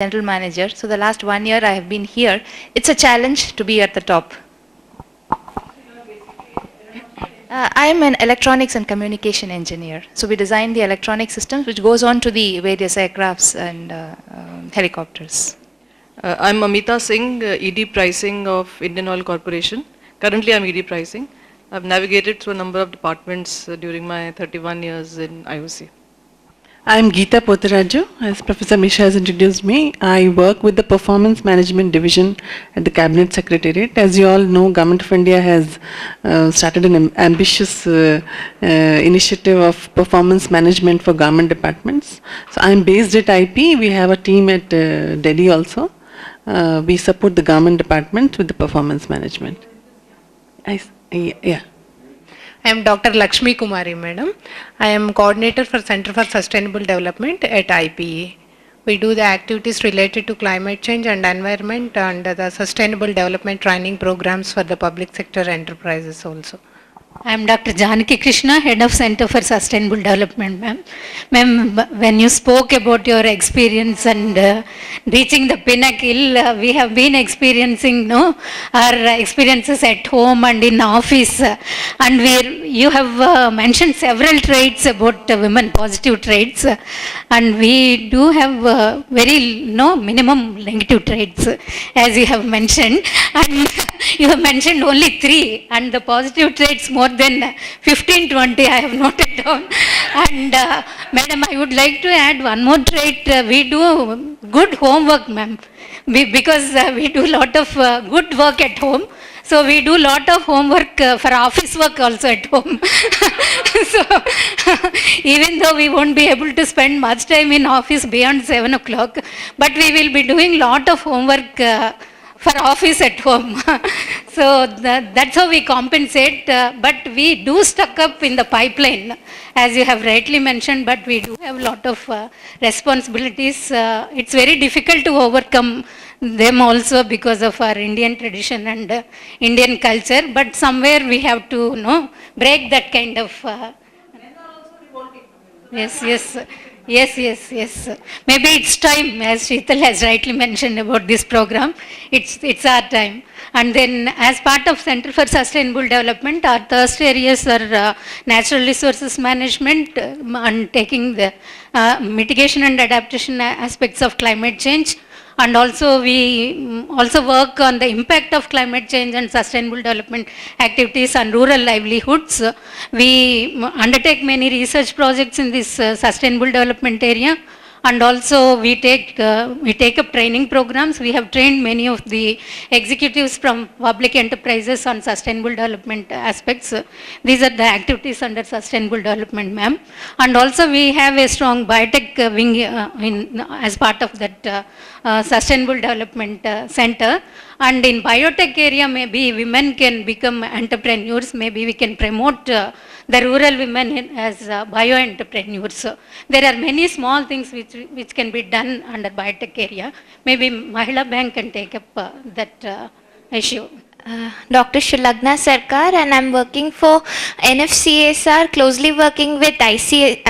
general manager. So the last 1 year I have been here. It's a challenge to be at the top. I am an electronics and communication engineer. So we design the electronic systems which goes on to the various aircrafts and helicopters. I'm Amita Singh, ED Pricing of Indian Oil Corporation. Currently I'm ED Pricing. I've navigated through a number of departments during my 31 years in IOC. I'm Geeta Potaraju. As Professor Misha has introduced me, I work with the Performance Management Division at the Cabinet Secretariat. As you all know, Government of India has started an ambitious initiative of performance management for government departments. So I'm based at IP. We have a team at Delhi also. We support the government department with the performance management. Yeah. I am Dr. Lakshmi Kumari, madam. I am coordinator for Center for Sustainable Development at IPE. We do the activities related to climate change and environment and the sustainable development training programs for the public sector enterprises also. I am Dr. Janaki Krishna, Head of Center for Sustainable Development, ma'am. Ma'am, when you spoke about your experience and reaching the pinnacle, we have been experiencing our experiences at home and in office, and where you have mentioned several traits about women positive traits, and we do have very minimum negative traits, as you have mentioned, and you have mentioned only 3, and the positive traits more than 15-20 I have noted down. And madam, I would like to add one more trait. We do good homework, ma'am, because we do lot of good work at home. So we do lot of homework for office work also at home. So even though we won't be able to spend much time in office beyond 7 o'clock, but we will be doing lot of homework for office at home. So that's how we compensate, but we do stuck up in the pipeline, as you have rightly mentioned, but we do have a lot of responsibilities. It's very difficult to overcome them also because of our Indian tradition and Indian culture, but somewhere we have to break that kind of Yes. Maybe it's time, as Sheetal has rightly mentioned about this program. It's our time. And then, as part of Center for Sustainable Development, our thirst areas are natural resources management and taking the mitigation and adaptation aspects of climate change. And also we also work on the impact of climate change and sustainable development activities on rural livelihoods. We undertake many research projects in this sustainable development area, and also we take up training programs. We have trained many of the executives from public enterprises on sustainable development aspects. These are the activities under sustainable development, ma'am. And also we have a strong biotech wing as part of that sustainable development center. And in biotech area, maybe women can become entrepreneurs. Maybe we can promote the rural women as bio-entrepreneurs. There are many small things which can be done under biotech area. Maybe Mahila Bank can take up that issue. Dr. Shulagna Sarkar, and I'm working for NFCSR, closely working with IICA,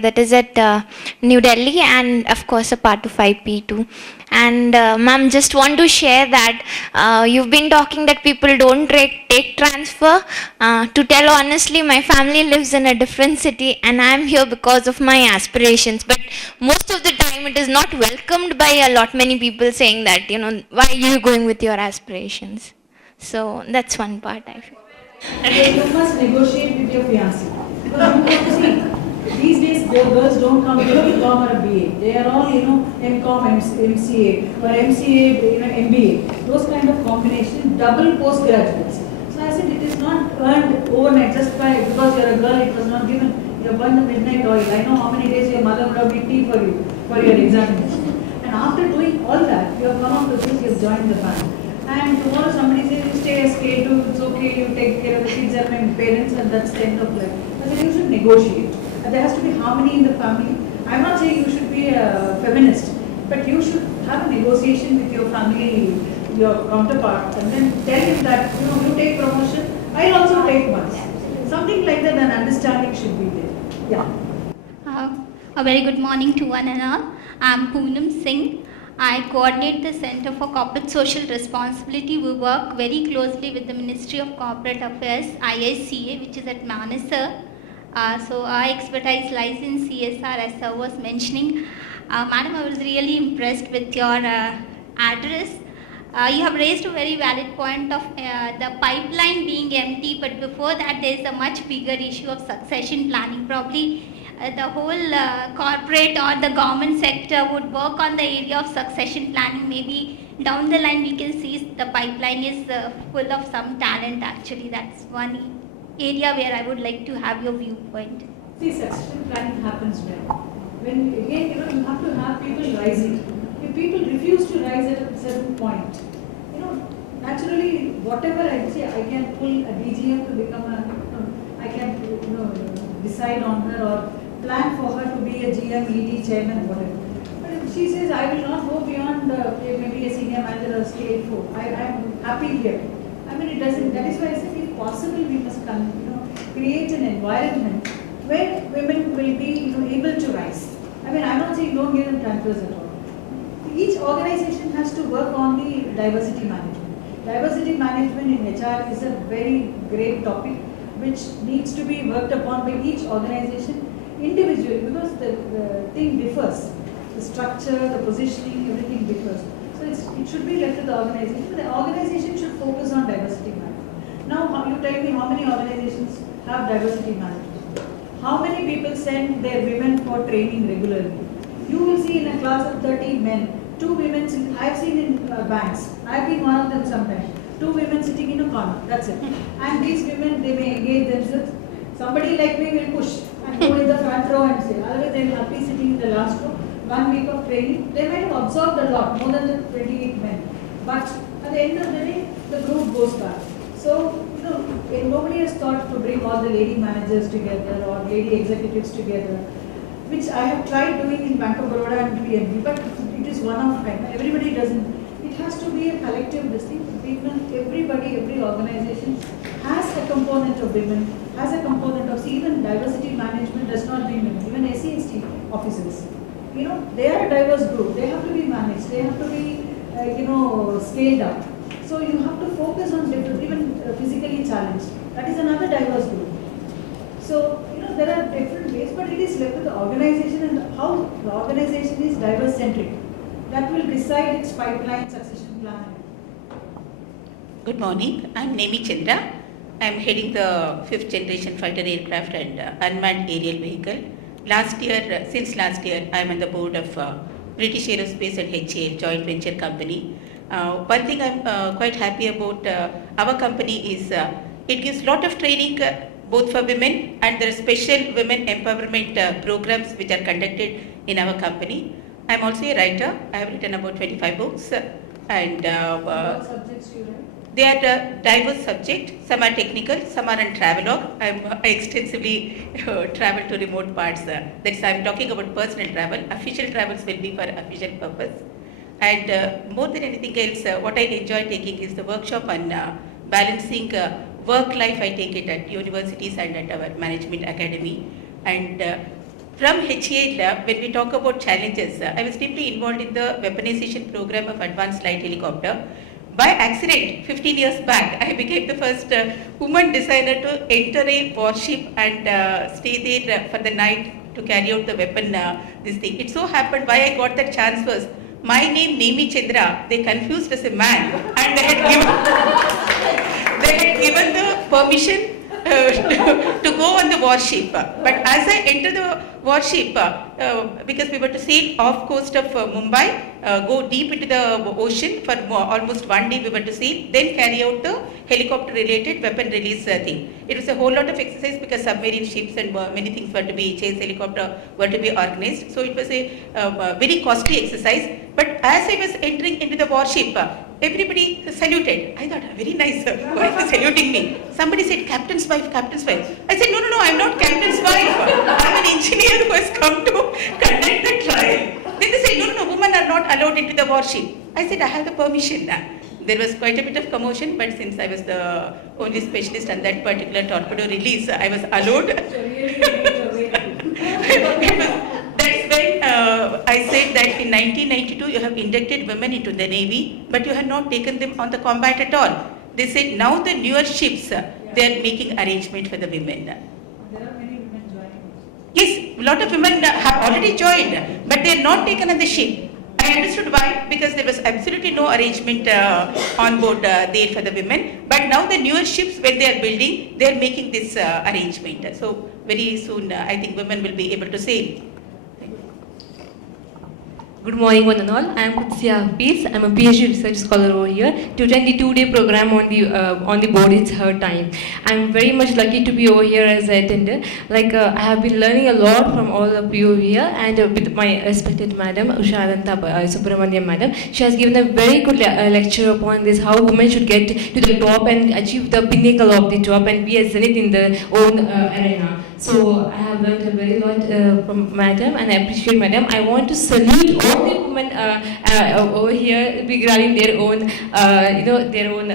that is at New Delhi, and of course a part of IP too. And ma'am, just want to share that you've been talking that people don't take transfer. To tell honestly, my family lives in a different city and I'm here because of my aspirations. But most of the time it is not welcomed by many people saying that, why are you going with your aspirations? So that's one part I feel. You must negotiate with your fiancé. Because these days the girls don't come with a BCom or a BA. They are all, MCom, MCA, or MCA, MBA. Those kind of combination, double postgraduates. So I said it is not earned overnight just because you're a girl. It was not given. You have won the midnight oil. I know how many days your mother would have made tea for you for your examination. And after doing all that, you have come up with this. You have joined the band. And tomorrow somebody says you stay as K2, it's okay. You take care of the kids and my parents, and that's the end of life. I said you should negotiate. There has to be harmony in the family. I'm not saying you should be a feminist, but you should have a negotiation with your family, your counterpart, and then tell him that you take promotion, I'll also take one. Something like that, an understanding should be there. Yeah. A very good morning to one and all. I'm Poonam Singh. I coordinate the Center for Corporate Social Responsibility. We work very closely with the Ministry of Corporate Affairs, IICA, which is at Manesar. So our expertise lies in CSR, as sir was mentioning. Madam, I was really impressed with your address. You have raised a very valid point of the pipeline being empty, but before that there is a much bigger issue of succession planning. Probably the whole corporate or the government sector would work on the area of succession planning. Maybe down the line we can see the pipeline is full of some talent actually. That's one area where I would like to have your viewpoint. See, succession planning happens when again, you have to have people rising. If people refuse to rise at a certain point, naturally, whatever I say, I can pull a DGM to become I can, decide on her or plan for her to be a GM, ED, chairman, whatever. But if she says, I will not go beyond maybe a senior manager or state 4, I am happy here. I mean, it doesn't, that is why I said, if possible, we must create an environment where women will be able to rise. I mean, I'm not saying don't give them transfers at all. Each organization has to work on the diversity management. Diversity management in HR is a very great topic which needs to be worked upon by each organization individually, because the thing differs. The structure, the positioning, everything differs. So it should be left to the organization. The organization should focus on diversity management. Now, you tell me how many organizations have diversity management? How many people send their women for training regularly? You will see in a class of 30 men, 2 women, I've seen in banks, I've been one of them sometimes, 2 women sitting in a corner, that's it. And these women, they may engage themselves. Somebody like me will push and go in the front row and say, otherwise they will happily sitting in the last row. 1 week of training, they might have absorbed a lot, more than the 28 men. But at the end of the day, the group goes back. So, nobody has thought to bring all the lady managers together or lady executives together, which I have tried doing in Bank of Baroda and PNB, but it is one of kind. Everybody doesn't. It has to be a collective decision. Everybody, every organization has a component of women, has a component of, even diversity management does not mean women, even SC/ST officers. They are a diverse group. They have to be managed. They have to be, scaled up. So you have to focus on different, even physically challenged. That is another diverse group. So, there are different ways, but it is left to the organization and how the organization is diverse-centric. That will decide its pipeline succession plan. Good morning, I'm Nemi Chandra. I'm heading the 5th generation fighter aircraft and unmanned aerial vehicle. Since last year, I'm on the board of British Aerospace and HAL joint venture company. One thing I'm quite happy about our company is it gives lot of training both for women, and there are special women empowerment programs which are conducted in our company. I'm also a writer. I have written about 25 books, and What subjects you write? they are diverse subjects. Some are technical, some are on travelogue. I extensively travel to remote parts. That's I'm talking about personal travel. Official travels will be for official purpose. And more than anything else, what I enjoy taking is the workshop on balancing work life. I take it at universities and at our management academy. And from HAL, when we talk about challenges, I was deeply involved in the weaponization program of advanced light helicopter. By accident, 15 years back, I became the first woman designer to enter a warship and stay there for the night to carry out the weapon, this thing. It so happened why I got that chance was, my name Nemi Chandra, they confused as a man, and they had given the permission to go on the warship. But as I entered the warship, because we were to sail off coast of Mumbai, go deep into the ocean for almost 1 day we were to sail, then carry out the helicopter related weapon release thing. It was a whole lot of exercise because submarine ships and many things were to be, chase helicopter were to be organized. So it was a very costly exercise. But as I was entering into the warship, everybody saluted. I thought, very nice, why are you saluting me? Somebody said, captain's wife, captain's wife. I said, no, I'm not captain's wife. I'm an engineer who has come to conduct the trial. Then they said, no, women are not allowed into the warship. I said, I have the permission. There was quite a bit of commotion, but since I was the only specialist on that particular torpedo release, I was allowed. So really, That's when I said that in 1992 you have inducted women into the Navy, but you have not taken them on the combat at all. They said now the newer ships, they are making arrangement for the women. There are many women joining. Yes, a lot of women have already joined, but they are not taken on the ship. I understood why, because there was absolutely no arrangement on board there for the women. But now the newer ships, when they are building, they are making this arrangement. So very soon, I think women will be able to sail. Good morning, one and all. I am Kutsia Hafiz. I am a PhD research scholar over here. To attend the 2-day program on the board, it's her time. I am very much lucky to be over here as I attended. I have been learning a lot from all of you over here, and with my respected madam, Usha Ananta Subramaniam madam. She has given a very good lecture upon this, how women should get to the top and achieve the pinnacle of the top and be a zenith in their own arena. So I have learned a very lot from madam, and I appreciate madam. I want to salute all the women over here regarding their own, their own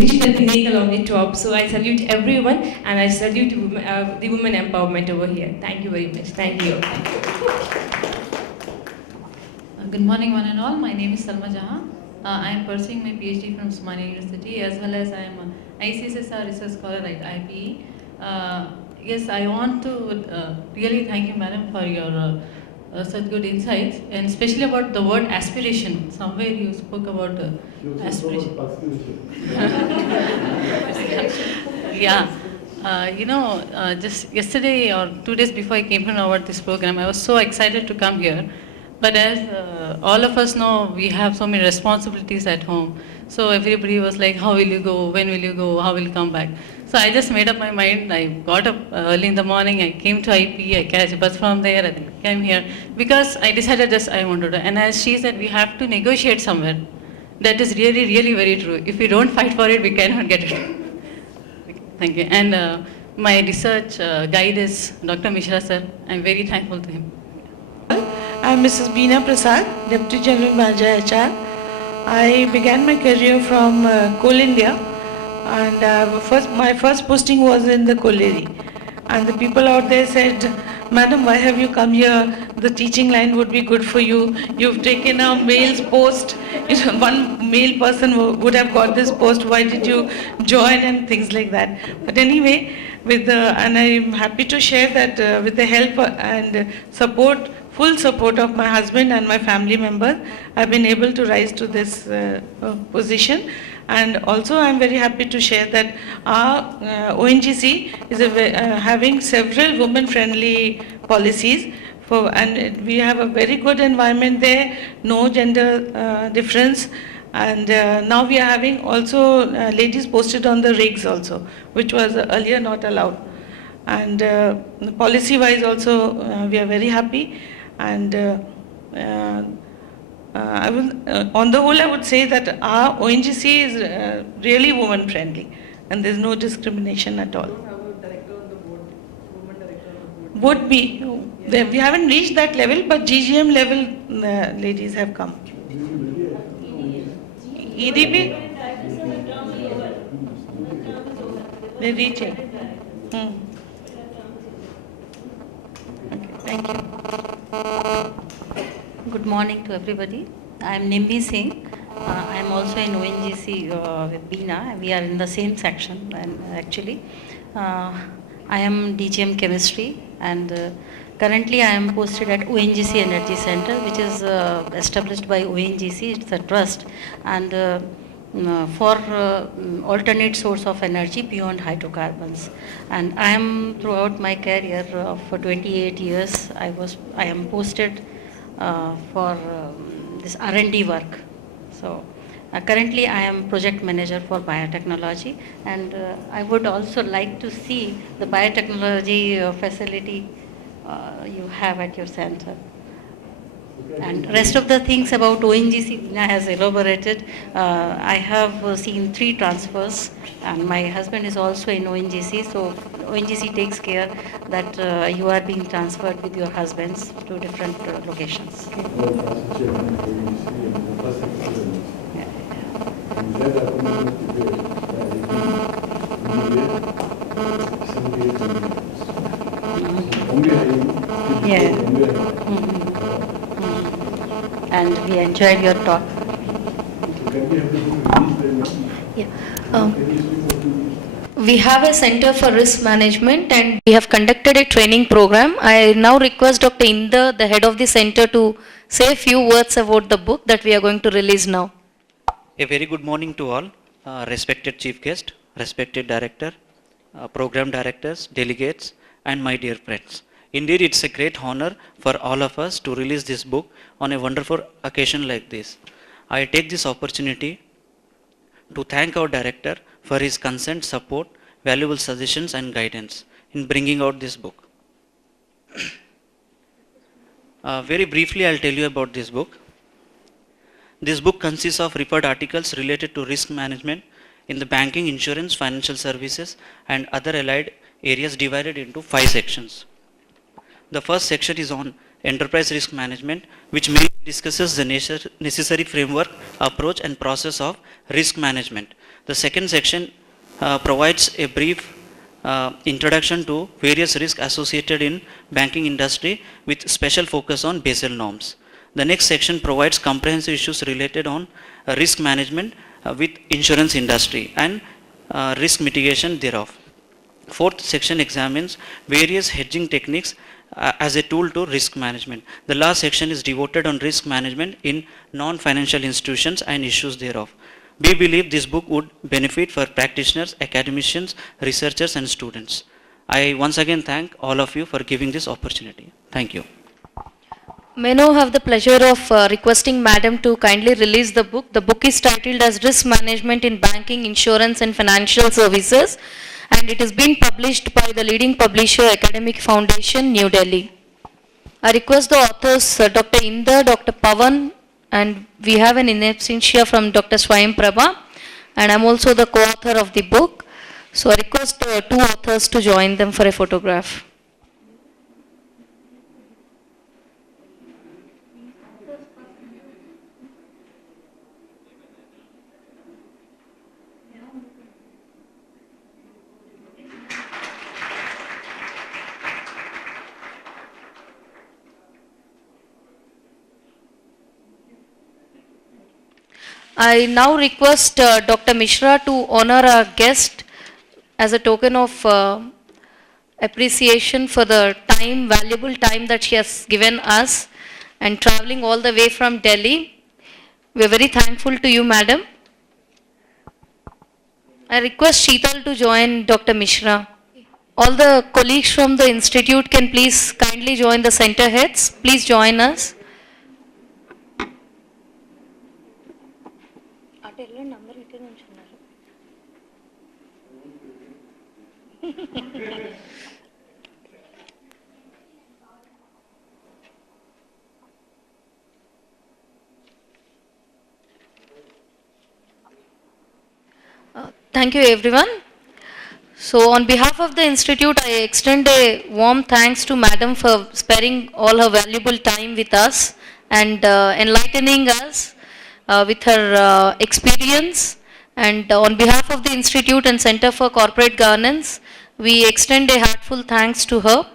regional pinnacle on the top. So I salute everyone, and I salute the women empowerment over here. Thank you very much. Thank you. Good morning, one and all. My name is Salma Jahan. I am pursuing my PhD from Usmania University, as well as I am an ICSSR research scholar at IPE. Yes, I want to really thank you, madam, for your such good insights, and especially about the word aspiration. Somewhere you spoke about aspiration. Yeah. Just yesterday or 2 days before I came to know about this program, I was so excited to come here. But as all of us know, we have so many responsibilities at home. So everybody was like, how will you go? When will you go? How will you come back? So I just made up my mind. I got up early in the morning. I came to IP. I catch a bus from there. I came here because I decided just I wanted to. And as she said, we have to negotiate somewhere. That is really, really very true. If we don't fight for it, we cannot get it. Thank you. And my research guide is Dr. Mishra sir. I'm very thankful to him. I'm Mrs. Beena Prasad, Deputy General Manager HR. I began my career from Coal India, and my first posting was in the colliery. And the people out there said, "Madam, why have you come here? The teaching line would be good for you. You've taken a male's post. One male person would have got this post. Why did you join?" and things like that. But anyway, and I'm happy to share that with the help and support, full support of my husband and my family members, I've been able to rise to this position. And also I'm very happy to share that our ONGC is having several women-friendly policies, and we have a very good environment there, no gender difference. And now we are having also ladies posted on the rigs also, which was earlier not allowed. And policy-wise also we are very happy. And on the whole, I would say that our ONGC is really woman friendly, and there's no discrimination at all. Would be. We haven't reached that level, but GGM level ladies have come. EDP? They're reaching. Okay, thank you. Good morning to everybody. I am Nimbi Singh. I am also in ONGC with Beena. We are in the same section, and actually I am DGM Chemistry, and currently I am posted at ONGC Energy Center, which is established by ONGC. It's a trust, and for alternate source of energy beyond hydrocarbons. And I am throughout my career for 28 years, I am posted for this R&D work. So currently I am project manager for biotechnology, and I would also like to see the biotechnology facility you have at your center. And rest of the things about ONGC, Beena has elaborated. I have seen 3 transfers, and my husband is also in ONGC, so ONGC takes care that you are being transferred with your husbands to different locations. Yeah. We enjoyed your talk. We have a Center for Risk Management and we have conducted a training program. I now request Dr. Inder, the head of the center, to say a few words about the book that we are going to release now. A very good morning to all, respected chief guest, respected director, program directors, delegates, and my dear friends. Indeed, it's a great honor for all of us to release this book on a wonderful occasion like this. I take this opportunity to thank our director for his consent, support, valuable suggestions and guidance in bringing out this book. Very briefly, I'll tell you about this book. This book consists of referred articles related to risk management in the banking, insurance, financial services and other allied areas divided into 5 sections. The first section is on enterprise risk management, which mainly discusses the necessary framework, approach and process of risk management. The second section provides a brief introduction to various risks associated in banking industry with special focus on Basel norms. The next section provides comprehensive issues related on risk management with insurance industry and risk mitigation thereof. Fourth section examines various hedging techniques as a tool to risk management. The last section is devoted on risk management in non-financial institutions and issues thereof. We believe this book would benefit for practitioners, academicians, researchers and students. I once again thank all of you for giving this opportunity. Thank you. May now have the pleasure of requesting Madam to kindly release the book. The book is titled as Risk Management in Banking, Insurance and Financial Services, and it is being published by the leading publisher Academic Foundation, New Delhi. I request the authors Dr. Inder, Dr. Pavan, and we have an in absentia from Dr. Swayam Prabha, and I am also the co-author of the book. So I request 2 authors to join them for a photograph. I now request Dr. Mishra to honor our guest as a token of appreciation for the time, valuable time that she has given us and traveling all the way from Delhi. We are very thankful to you, Madam. I request Sheetal to join Dr. Mishra. All the colleagues from the institute can please kindly join the center heads. Please join us. Thank you everyone. So on behalf of the institute, I extend a warm thanks to Madam for sparing all her valuable time with us and enlightening us with her experience. And on behalf of the institute and Center for Corporate Governance, we extend a heartfelt thanks to her.